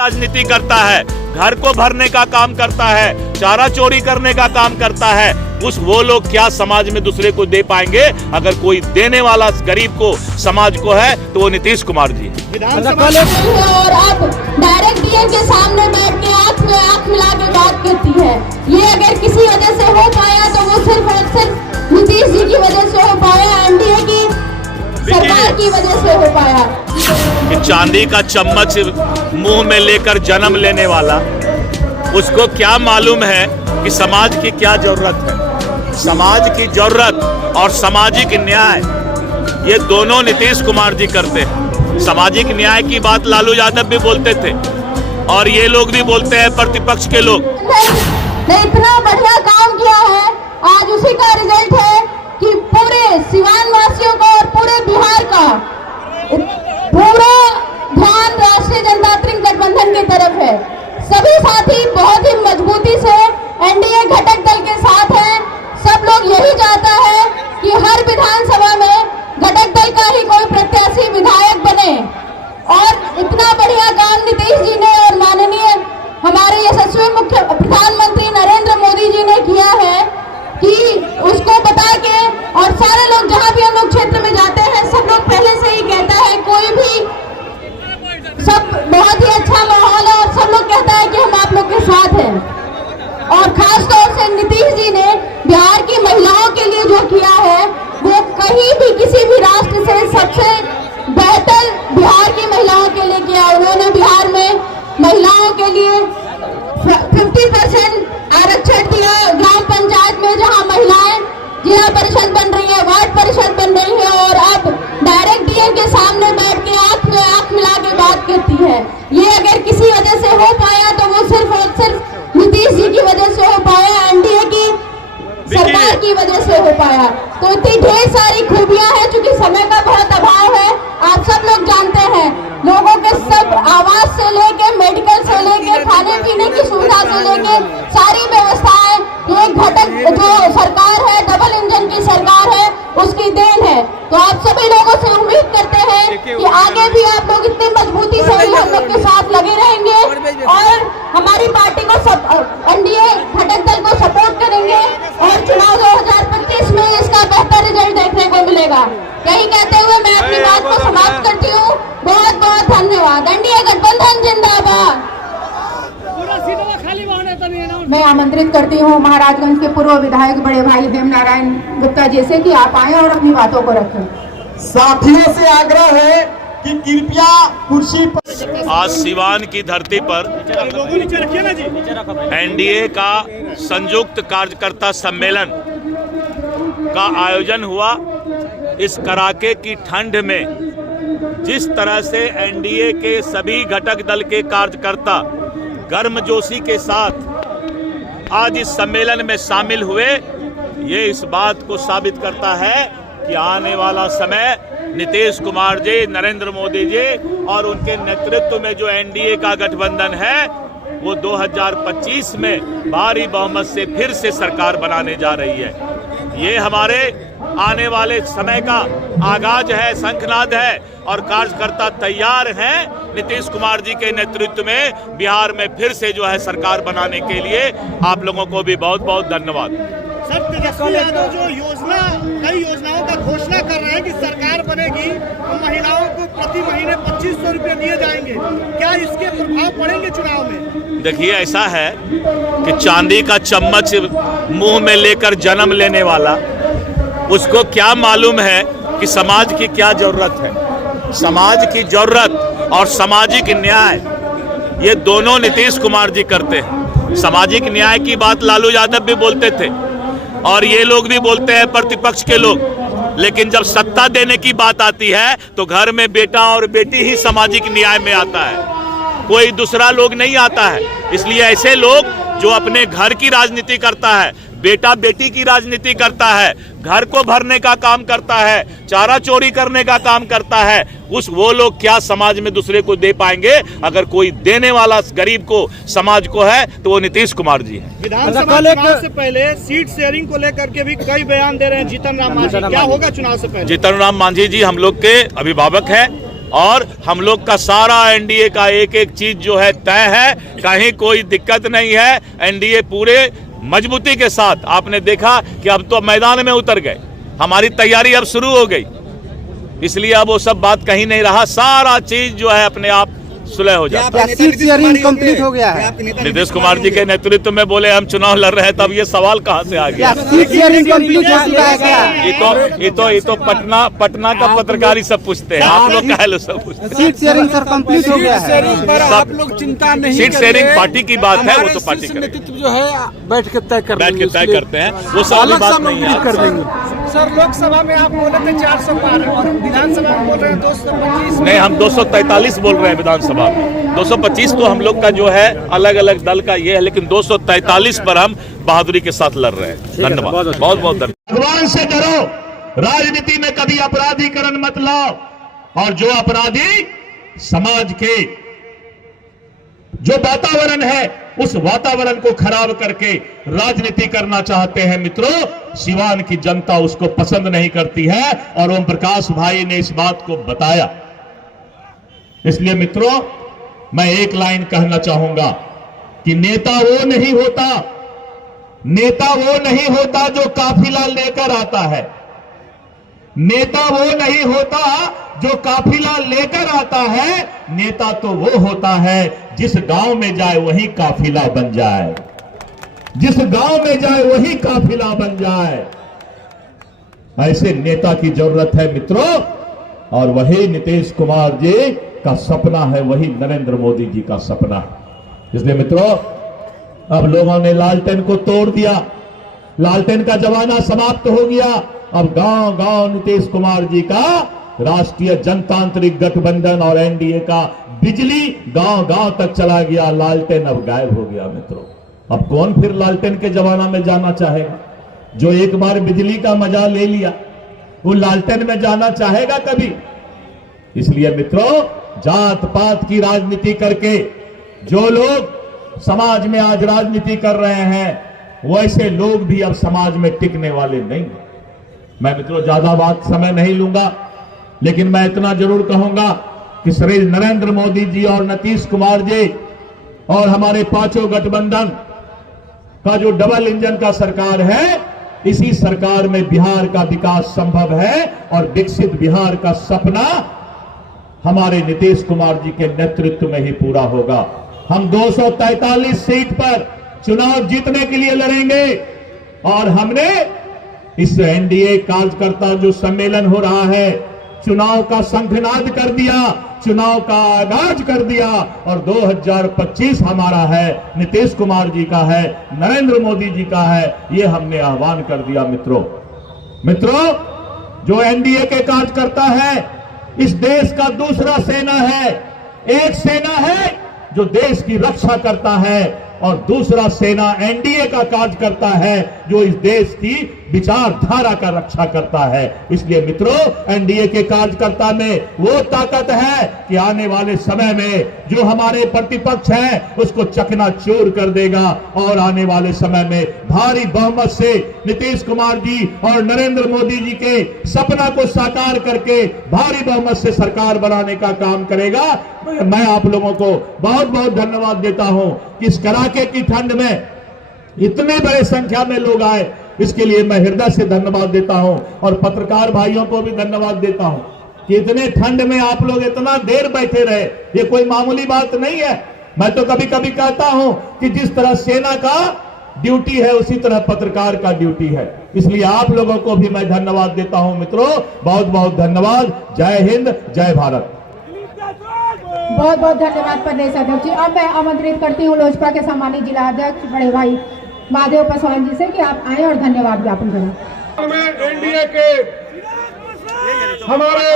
राजनीति करता है, घर को भरने का काम करता है, चारा चोरी करने का काम करता है। वो लोग क्या समाज में दूसरे को दे पाएंगे? अगर कोई देने वाला गरीब को, समाज को है, तो वो नीतीश कुमार जी है। विधानसभा और अब डायरेक्ट डीएम के सामने बैठ के आंख में आंख मिला के बात करती है। ये अगर किसी वजह से हो पाया तो वो सिर्फ और सिर्फ नीतीश जी की वजह से हो पाया, एनडीए की सरकार की वजह से हो पाया। कि चांदी का चम्मच मुंह में लेकर जन्म लेने वाला, उसको क्या मालूम है कि समाज की क्या जरूरत है। समाज की जरूरत और सामाजिक न्याय, ये दोनों नीतीश कुमार जी करते हैं। सामाजिक न्याय की बात लालू यादव भी बोलते थे और ये लोग भी बोलते हैं, प्रतिपक्ष के लोग। ने इतना बढ़िया काम किया है, आज उसी का रिजल्ट है कि पूरे सिवान वासियों को और पूरे बिहार का पूरा ध्यान राष्ट्रीय जनतांत्रिक गठबंधन की तरफ है। सभी साथी बहुत ही मजबूती से एनडीए घटक दल के साथ हैं। सब लोग यही चाहता है कि हर विधानसभा में घटक दल का ही कोई प्रत्याशी विधायक बने। और इतना बढ़िया काम नीतीश जी ने और माननीय हमारे यशस्वी मुख्य प्रधानमंत्री नरेंद्र मोदी जी ने किया है कि उसको बता के, और सारे लोग जहां भी हम लोग क्षेत्र में जाते हैं, सब लोग पहले से ही कहता है, कोई भी सब बहुत ही अच्छा माहौल है और सब लोग कहता है कि हम आप लोग के साथ हैं। और खास तौर से नीतीश जी ने बिहार की महिलाओं के लिए जो किया है, वो कहीं भी किसी भी राष्ट्र से सबसे बेहतर बिहार की महिलाओं के लिए किया। उन्होंने बिहार में महिलाओं के लिए 50% आरक्षण दिया। ग्राम पंचायत में जहां महिलाएं जिला परिषद बन रही है, वार्ड परिषद बन रही है, और अब डायरेक्ट डीएम के सामने बैठ के आंख में आंख मिला के बात करती है। ये अगर किसी वजह से हो पाया तो वो सिर्फ और सिर्फ नीतीश जी की वजह से हो पाया, एनडीए की सरकार की वजह से हो पाया। तो इतनी ढेर सारी खूबियां हैं, चूंकि समय का बहुत अभाव है। आप सब लोग जानते हैं, लोगों के सब आवास से लेके, मेडिकल से लेके, खाने पीने की सुविधा से लेके सारी व्यवस्थाएं ये घटक जो सरकार है, डबल इंजन की सरकार है, उसकी देन है। तो आप सभी लोगों से उम्मीद करते हैं कि आगे भी आप लोग इतनी मजबूती से ही हम लोग के साथ लगे रहेंगे और हमारी पार्टी को एनडीए घटक दल को सपोर्ट करेंगे और चुनाव 2025 में इसका बेहतर रिजल्ट देखने को मिलेगा। यही कहते हुए मैं अपनी बात को समाप्त करती हूँ। बहुत बहुत धन्यवाद। एनडीए गठबंधन जिंदाबाद। मैं आमंत्रित करती हूँ महाराजगंज के पूर्व विधायक बड़े भाई हेमनारायण गुप्ता जी से कि आप आए और अपनी बातों को रखें। साथियों से आग्रह है कि कृपया कुर्सी पर। आज सिवान की धरती पर एनडीए का संयुक्त कार्यकर्ता सम्मेलन का आयोजन हुआ। इस कड़ाके की ठंड में जिस तरह से एनडीए के सभी घटक दल के कार्यकर्ता गर्मजोशी के साथ आज इस सम्मेलन में शामिल हुए, ये इस बात को साबित करता है कि आने वाला समय नीतीश कुमार जी, नरेंद्र मोदी जी और उनके नेतृत्व में जो एनडीए का गठबंधन है, वो 2025 में भारी बहुमत से फिर से सरकार बनाने जा रही है। ये हमारे आने वाले समय का आगाज है, शंखनाद है और कार्यकर्ता तैयार हैं नीतीश कुमार जी के नेतृत्व में बिहार में फिर से जो है सरकार बनाने के लिए। आप लोगों को भी बहुत बहुत धन्यवाद। सर, तेजस्वी यादव जो कई योजनाओं का घोषणा कर रहे हैं कि सरकार बनेगी तो महिलाओं को प्रति महीने 2500 रुपये दिए जाएंगे, क्या इसके प्रभाव पड़ेंगे चुनाव में? देखिए, ऐसा है कि चांदी का चम्मच मुंह में लेकर जन्म लेने वाला, उसको क्या मालूम है कि समाज की क्या जरूरत है। समाज की जरूरत और सामाजिक न्याय, ये दोनों नीतीश कुमार जी करते हैं। सामाजिक न्याय की बात लालू यादव भी बोलते थे और ये लोग भी बोलते हैं, प्रतिपक्ष के लोग। लेकिन जब सत्ता देने की बात आती है तो घर में बेटा और बेटी ही सामाजिक न्याय में आता है, कोई दूसरा लोग नहीं आता है। इसलिए ऐसे लोग जो अपने घर की राजनीति करता है, बेटा बेटी की राजनीति करता है, घर को भरने का काम करता है, चारा चोरी करने का काम करता है, वो लोग क्या समाज में दूसरे को दे पाएंगे? अगर कोई देने वाला गरीब को, समाज को है, तो वो नीतीश कुमार जी है। विधानसभा चुनाव से पहले सीट शेयरिंग को लेकर के भी कई बयान दे रहे हैं जीतन राम मांझी, क्या होगा चुनाव से पहले? जीतन राम मांझी जी हम लोग के अभिभावक हैं और हम लोग का सारा एनडीए का एक एक चीज जो है तय है, कहीं कोई दिक्कत नहीं है। एनडीए पूरे मजबूती के साथ, आपने देखा कि अब तो मैदान में उतर गए, हमारी तैयारी अब शुरू हो गई, इसलिए अब वो सब बात कहीं नहीं रहा, सारा चीज जो है अपने आप सुलह हो जाता है। सीट शेयरिंग कंप्लीट हो गया है। नीतीश कुमार जी के नेतृत्व में बोले हम चुनाव लड़ रहे हैं, तब ये सवाल कहाँ से आ गया? सीट शेयरिंग कंप्लीट हो चुका है क्या? ये तो पटना का पत्रकारी सब पूछते हैं, आप लोग कह लो सब पूछते हैं। सीट शेयरिंग सर कंप्लीट हो गया है। आप लोग चिंता नहीं, सीट शेयरिंग पार्टी की बात है, वो तो पार्टी नेतृत्व जो है बैठ के तय करते हैं, वो सारी बात नहीं है। कर देंगे। सर लोकसभा में आप बोले थे 400 पार और विधानसभा में बोल रहे हैं 225। नहीं, हम 243 बोल रहे हैं विधानसभा में। 225 तो हम लोग का जो है अलग अलग दल का ये है, लेकिन 243 पर हम बहादुरी के साथ लड़ रहे हैं। धन्यवाद, बहुत बहुत धन्यवाद। भगवान से डरो, राजनीति में कभी अपराधीकरण मत लाओ, और जो अपराधी समाज के जो वातावरण है उस वातावरण को खराब करके राजनीति करना चाहते हैं मित्रों, सिवान की जनता उसको पसंद नहीं करती है, और ओम प्रकाश भाई ने इस बात को बताया। इसलिए मित्रों, मैं एक लाइन कहना चाहूंगा कि नेता वो नहीं होता जो काफिला लेकर आता है। नेता वो नहीं होता जो काफिला लेकर आता है, नेता तो वो होता है जिस गांव में जाए वही काफिला बन जाए, जिस गांव में जाए वही काफिला बन जाए। ऐसे नेता की जरूरत है मित्रों, और वही नीतीश कुमार जी का सपना है, वही नरेंद्र मोदी जी का सपना है। इसलिए मित्रों, अब लोगों ने लालटेन को तोड़ दिया, लालटेन का जमाना समाप्त हो गया। अब गांव गांव नीतीश कुमार जी का राष्ट्रीय जनतांत्रिक गठबंधन और एनडीए का बिजली गांव गांव तक चला गया, लालटेन अब गायब हो गया मित्रों। अब कौन फिर लालटेन के जमाना में जाना चाहेगा? जो एक बार बिजली का मजा ले लिया, वो लालटेन में जाना चाहेगा कभी? इसलिए मित्रों, जात पात की राजनीति करके जो लोग समाज में आज राजनीति कर रहे हैं, वैसे लोग भी अब समाज में टिकने वाले नहीं। मैं मित्रों ज्यादा बात समय नहीं लूंगा, लेकिन मैं इतना जरूर कहूंगा कि श्री नरेंद्र मोदी जी और नीतीश कुमार जी और हमारे पांचों गठबंधन का जो डबल इंजन का सरकार है, इसी सरकार में बिहार का विकास संभव है, और विकसित बिहार का सपना हमारे नीतीश कुमार जी के नेतृत्व में ही पूरा होगा। हम 243 सीट पर चुनाव जीतने के लिए लड़ेंगे, और हमने इस एनडीए कार्यकर्ता जो सम्मेलन हो रहा है, चुनाव का शंखनाद कर दिया, चुनाव का आगाज कर दिया, और 2025 हमारा है, नीतीश कुमार जी का है, नरेंद्र मोदी जी का है, ये हमने आह्वान कर दिया। मित्रों, जो एनडीए के कार्यकर्ता है, इस देश का दूसरा सेना है। एक सेना है जो देश की रक्षा करता है, और दूसरा सेना एनडीए का कार्यकर्ता है जो इस देश की विचारधारा का रक्षा करता है। इसलिए मित्रों, एनडीए के कार्यकर्ता में वो ताकत है कि आने वाले समय में जो हमारे प्रतिपक्ष है उसको चकनाचूर कर देगा, और आने वाले समय में भारी बहुमत से नीतीश कुमार जी और नरेंद्र मोदी जी के सपना को साकार करके भारी बहुमत से सरकार बनाने का काम करेगा। मैं आप लोगों को बहुत बहुत धन्यवाद देता हूं कि इस कड़ाके की ठंड में इतने बड़े संख्या में लोग आए, इसके लिए मैं हृदय से धन्यवाद देता हूं, और पत्रकार भाइयों को भी धन्यवाद देता हूं कि इतने ठंड में आप लोग इतना देर बैठे रहे। ये कोई मामूली बात नहीं है। मैं तो कभी कभी कहता हूं कि जिस तरह सेना का ड्यूटी है, उसी तरह पत्रकार का ड्यूटी है। इसलिए आप लोगों को भी मैं धन्यवाद देता हूं मित्रों, बहुत बहुत धन्यवाद। जय हिंद, जय भारत। बहुत बहुत धन्यवाद प्रदेश अध्यक्ष जी। अब मैं आमंत्रित करती हूँ लोजपा के सम्मानित जिला अध्यक्ष बड़े भाई महादेव पासवान जी से कि आप आए और धन्यवाद ज्ञापन करें। एनडीए के हमारे